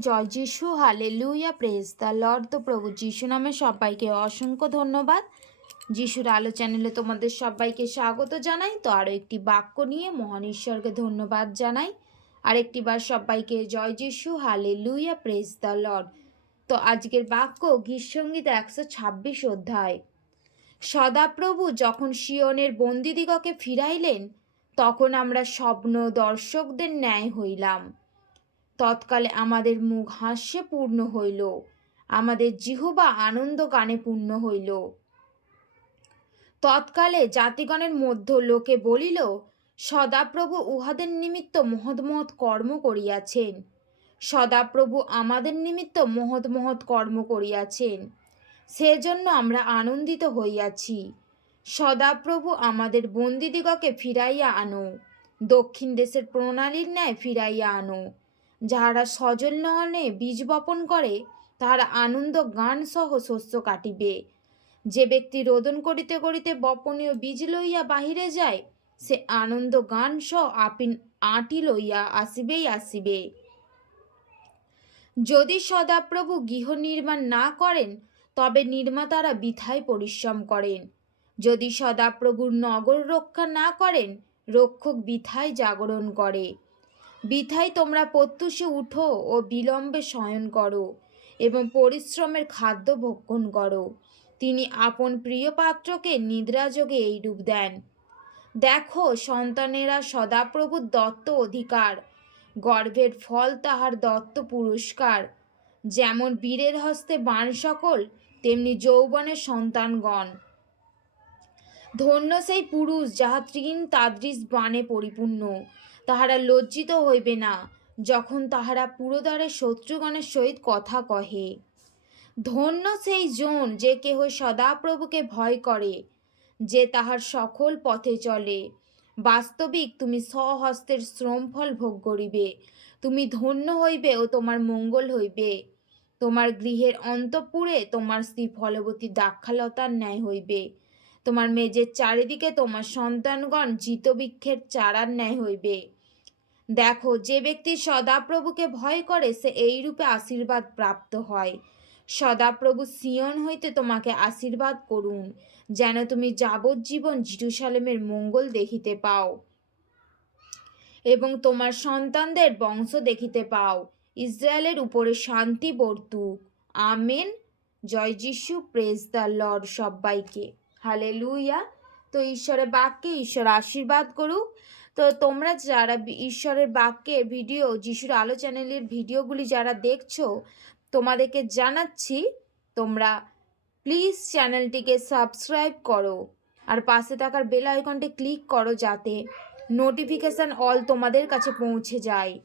Joy Jishu, hallelujah, praise the Lord. তো প্রভু যিশু নামে সবাইকে অসংখ্য ধন্যবাদ। যিশুর আলো চ্যানেলে তোমাদের সবাইকে স্বাগত জানাই। তো আরও একটি বাক্য নিয়ে মহান ঈশ্বরকে ধন্যবাদ জানাই। আরেকটিবার সবাইকে জয় Jishu, hallelujah, praise the Lord. তো আজকের বাক্য গীতসঙ্গীত 126 অধ্যায়। সদাপ্রভু যখন সিয়নের বন্দীদিগকে ফিরাইলেন, তখন আমরা স্বপ্ন দর্শকদের ন্যায় হইলাম। তৎকালে আমাদের মুখ হাস্যে পূর্ণ হইল, আমাদের জিহ্বা আনন্দ গানে পূর্ণ হইল। তৎকালে জাতিগণের মধ্যে লোকে বলিল, সদাপ্রভু উহাদের নিমিত্ত মহৎ মহৎ কর্ম করিয়াছেন। সদাপ্রভু আমাদের নিমিত্ত মহৎ মহৎ কর্ম করিয়াছেন, সেজন্য আমরা আনন্দিত হইয়াছি। সদাপ্রভু আমাদের বন্দীদিগকে ফিরাইয়া আনো, দক্ষিণ দেশের প্রণালীর ন্যায় ফিরাইয়া আনো। যাহারা সজল নয়নে বীজ বপন করে, তাহারা আনন্দ গান সহ শস্য কাটিবে। যে ব্যক্তি রোদন করিতে করিতে বপনীয় বীজ লইয়া বাহিরে যায়, সে আনন্দ গান সহ আঁটি লইয়া আসিবেই আসিবে। যদি সদাপ্রভু গৃহ নির্মাণ না করেন, তবে নির্মাতারা বৃথায় পরিশ্রম করেন। যদি সদাপ্রভুর নগর রক্ষা না করেন, রক্ষক বৃথায় জাগরণ করে। বৃথায় তোমরা প্রত্যুষে উঠো ও বিলম্বে শয়ন করো এবং পরিশ্রমের খাদ্য ভক্ষণ করো। তিনি আপন প্রিয় পাত্রকে নিদ্রাযোগে এইরূপ দেন। দেখো, সন্তানেরা সদাপ্রভুর দত্ত অধিকার, গর্ভের ফল তাহার দত্ত পুরস্কার। যেমন বীরের হস্তে বাণ সকল, তেমনি যৌবনের সন্তানগণ। ধন্য সেই পুরুষ যাহা তৃণ তাদৃশ বাণে পরিপূর্ণ। তাহারা লজ্জিত হইবে না, যখন তাহারা পুরোদরে শত্রুগণের সহিত কথা কহে। ধন্য সেই জন যে কেহ সদাপ্রভুকে ভয় করে, যে তাহার সকল পথে চলে। বাস্তবিক তুমি স্বহস্তের শ্রমফল ভোগ করিবে। তুমি ধন্য হইবে ও তোমার মঙ্গল হইবে। তোমার গৃহের অন্তঃপুরে তোমার স্ত্রী ফলবতী দ্রাক্ষালতার ন্যায় হইবে। তোমার মেজের চারিদিকে তোমার সন্তানগণ জিতবৃক্ষের চারার ন্যায় হইবে। দেখো, যে ব্যক্তি সদাপ্রভুকে ভয় করে, সে এইরূপে আশীর্বাদ প্রাপ্ত হয়। সদাপ্রভু সিয়ন হইতে তোমাকে আশীর্বাদ করুন, যেন তুমি যাবজ্জীবন জেরুজালেমের মঙ্গল দেখিতে পাও এবং তোমার সন্তানদের বংশ দেখিতে পাও। ইসরায়েলের উপরে শান্তি বর্তুক। আমেন। জয় যিশু, প্রেজ দ্য লর্ড সবাইকে। হালেলুয়া। তো ঈশ্বরের বাক্যে ঈশ্বর আশীর্বাদ করুক। তো তোমরা যারা ঈশ্বরের বাক্যের ভিডিও, যিশুর আলো চ্যানেলের ভিডিওগুলি যারা দেখছো, তোমাদেরকে জানাচ্ছি, তোমরা প্লিজ চ্যানেলটিকে সাবস্ক্রাইব করো আর পাশে থাকার বেল আইকনটি ক্লিক করো, যাতে নোটিফিকেশান অল তোমাদের কাছে পৌঁছে যায়।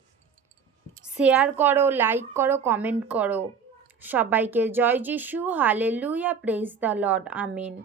শেয়ার করো, লাইক করো, কমেন্ট করো। সবাইকে জয় Jishu, hallelujah, praise the lord. Amin.